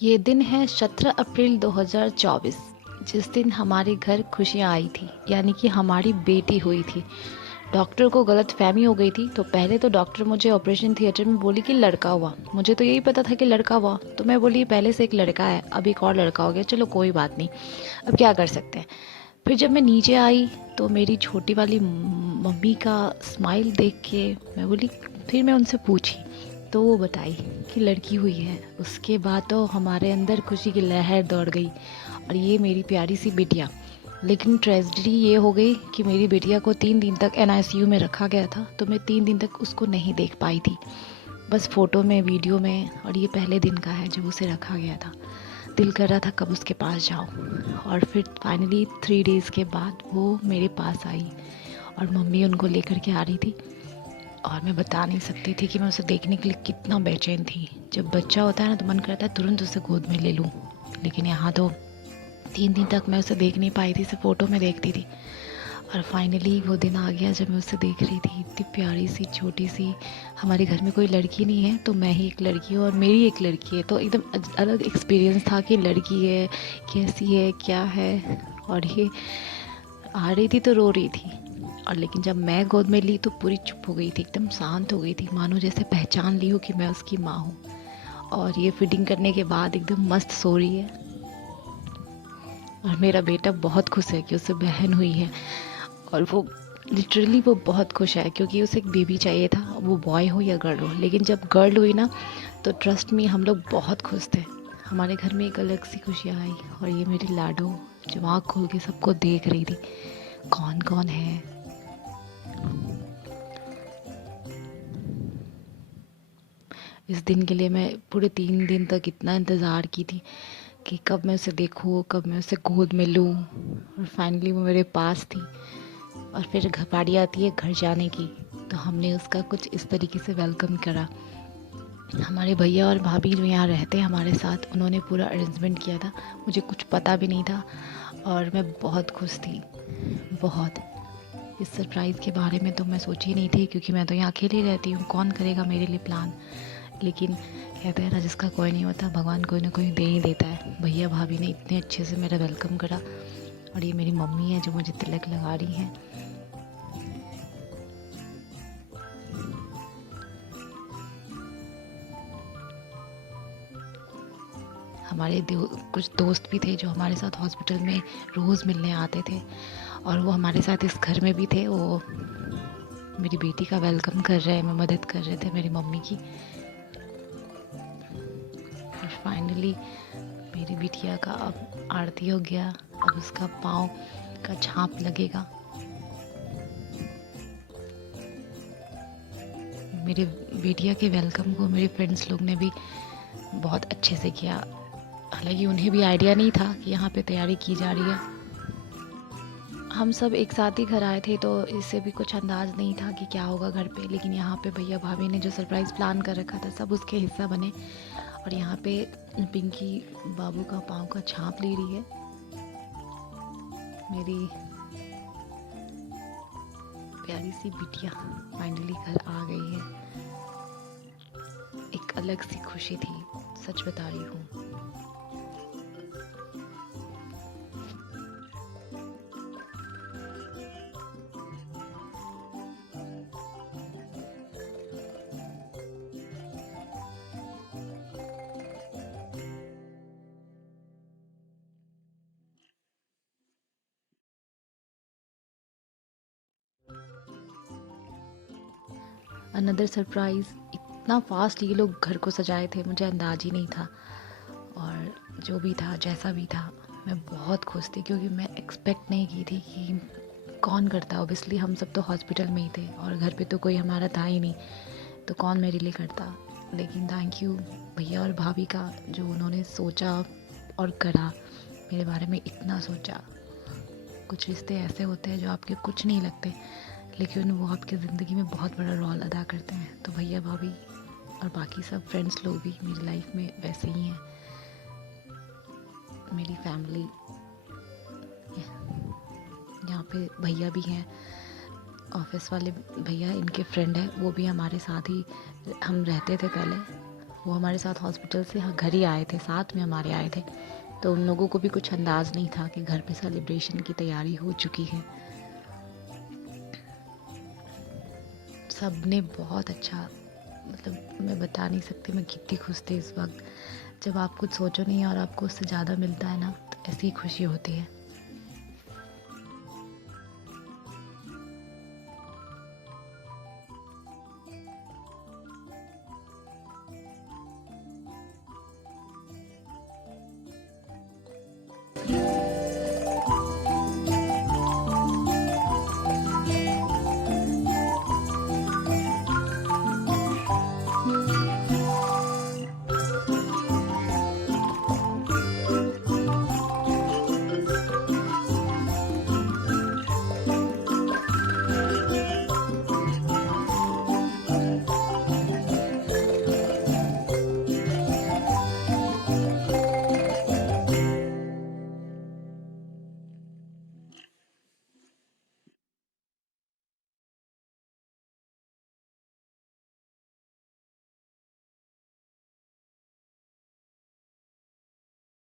ये दिन है 17 अप्रैल 2024, जिस दिन हमारे घर खुशियाँ आई थी, यानी कि हमारी बेटी हुई थी। डॉक्टर को गलतफहमी हो गई थी, तो पहले तो डॉक्टर मुझे ऑपरेशन थिएटर में बोली कि लड़का हुआ। मुझे तो यही पता था कि लड़का हुआ, तो मैं बोली पहले से एक लड़का है, अब एक और लड़का हो गया, चलो कोई बात नहीं, अब क्या कर सकते हैं। फिर जब मैं नीचे आई तो मेरी छोटी वाली मम्मी का स्माइल देख के मैं बोली, फिर मैं उनसे पूछी तो वो बताई कि लड़की हुई है। उसके बाद तो हमारे अंदर खुशी की लहर दौड़ गई, और ये मेरी प्यारी सी बिटिया। लेकिन ट्रेजेडी ये हो गई कि मेरी बिटिया को 3 दिन तक एनआईसीयू में रखा गया था, तो मैं 3 दिन तक उसको नहीं देख पाई थी, बस फ़ोटो में, वीडियो में। और ये पहले दिन का है जब उसे रखा गया था। दिल कर रहा था कब उसके पास जाऊँ, और फिर फाइनली 3 डेज़ के बाद वो मेरे पास आई, और मम्मी उनको लेकर के आ रही थी। और मैं बता नहीं सकती थी कि मैं उसे देखने के लिए कितना बेचैन थी। जब बच्चा होता है ना तो मन करता है तुरंत उसे गोद में ले लूँ, लेकिन यहाँ तो 3 दिन तक मैं उसे देख नहीं पाई थी, सिर्फ फ़ोटो में देखती थी। और फाइनली वो दिन आ गया जब मैं उसे देख रही थी, इतनी प्यारी सी छोटी सी। हमारे घर में कोई लड़की नहीं है, तो मैं ही एक लड़की हूँ और मेरी एक लड़की है, तो एकदम अलग एक्सपीरियंस था कि लड़की है, कैसी है, क्या है। और ये आ रही थी तो रो रही थी, और लेकिन जब मैं गोद में ली तो पूरी चुप हो गई थी, एकदम शांत हो गई थी, मानो जैसे पहचान ली हो कि मैं उसकी माँ हूँ। और ये फीडिंग करने के बाद एकदम मस्त सो रही है। और मेरा बेटा बहुत खुश है कि उसे बहन हुई है, और वो लिटरली वो बहुत खुश है क्योंकि उसे एक बेबी चाहिए था, वो बॉय हो या गर्ल हो। लेकिन जब गर्ल हुई ना तो ट्रस्ट मी हम लोग बहुत खुश थे। हमारे घर में एक अलग सी खुशियाँ आई। और ये मेरी लाडो जो आँख खोल के सबको देख रही थी, कौन कौन है। इस दिन के लिए मैं पूरे 3 दिन तक इतना इंतज़ार की थी कि कब मैं उसे देखूँ, कब मैं उसे गोद में लूँ। और फाइनली वो मेरे पास थी। और फिर बारी आती है घर जाने की, तो हमने उसका कुछ इस तरीके से वेलकम करा। हमारे भैया और भाभी जो यहाँ रहते हैं हमारे साथ, उन्होंने पूरा अरेंजमेंट किया था, मुझे कुछ पता भी नहीं था। और मैं बहुत खुश थी, बहुत। इस सरप्राइज़ के बारे में तो मैं सोची नहीं थी, क्योंकि मैं तो यहाँ अकेली रहती हूँ, कौन करेगा मेरे लिए प्लान। लेकिन कहते हैं ना, जिसका कोई नहीं होता भगवान कोई ना कोई दे ही देता है। भैया भाभी ने इतने अच्छे से मेरा वेलकम करा। और ये मेरी मम्मी है जो मुझे तिलक लगा रही हैं। हमारे कुछ दोस्त भी थे जो हमारे साथ हॉस्पिटल में रोज़ मिलने आते थे, और वो हमारे साथ इस घर में भी थे। वो मेरी बेटी का वेलकम कर रहे हैं, मैं मदद कर रहे थे मेरी मम्मी की। और फाइनली मेरी बिटिया का अब आरती हो गया, अब उसका पाँव का छाप लगेगा। मेरे बिटिया के वेलकम को मेरे फ्रेंड्स लोग ने भी बहुत अच्छे से किया। हालांकि उन्हें भी आइडिया नहीं था कि यहाँ पे तैयारी की जा रही है। हम सब एक साथ ही घर आए थे, तो इससे भी कुछ अंदाज़ नहीं था कि क्या होगा घर पे। लेकिन यहाँ पे भैया भाभी ने जो सरप्राइज़ प्लान कर रखा था सब उसके हिस्सा बने। और यहाँ पे पिंकी बाबू का पाँव का छाप ले रही है। मेरी प्यारी सी बिटिया फाइनली घर आ गई है। एक अलग सी खुशी थी, सच बता रही हूँ। अनदर सरप्राइज़, इतना फास्ट ये लोग घर को सजाए थे, मुझे अंदाज ही नहीं था। और जो भी था, जैसा भी था, मैं बहुत खुश थी, क्योंकि मैं एक्सपेक्ट नहीं की थी कि कौन करता। ऑब्वियसली हम सब तो हॉस्पिटल में ही थे और घर पे तो कोई हमारा था ही नहीं, तो कौन मेरे लिए करता। लेकिन थैंक यू भैया और भाभी का, जो उन्होंने सोचा और करा, मेरे बारे में इतना सोचा। कुछ रिश्ते ऐसे होते हैं जो आपके कुछ नहीं लगते, लेकिन वो आपकी ज़िंदगी में बहुत बड़ा रोल अदा करते हैं। तो भैया भाभी और बाकी सब फ्रेंड्स लोग भी मेरी लाइफ में वैसे ही हैं, मेरी फैमिली। यहाँ पे भैया भी हैं, ऑफिस वाले भैया, इनके फ्रेंड है, वो भी हमारे साथ ही हम रहते थे पहले। वो हमारे साथ हॉस्पिटल से घर ही आए थे, साथ में हमारे आए थे। तो उन लोगों को भी कुछ अंदाज़ नहीं था कि घर पे सेलिब्रेशन की तैयारी हो चुकी है। सब ने बहुत अच्छा, मतलब मैं बता नहीं सकती मैं कितनी खुश थी इस वक्त। जब आप कुछ सोचो नहीं और आपको उससे ज़्यादा मिलता है ना, तो ऐसी ही खुशी होती है।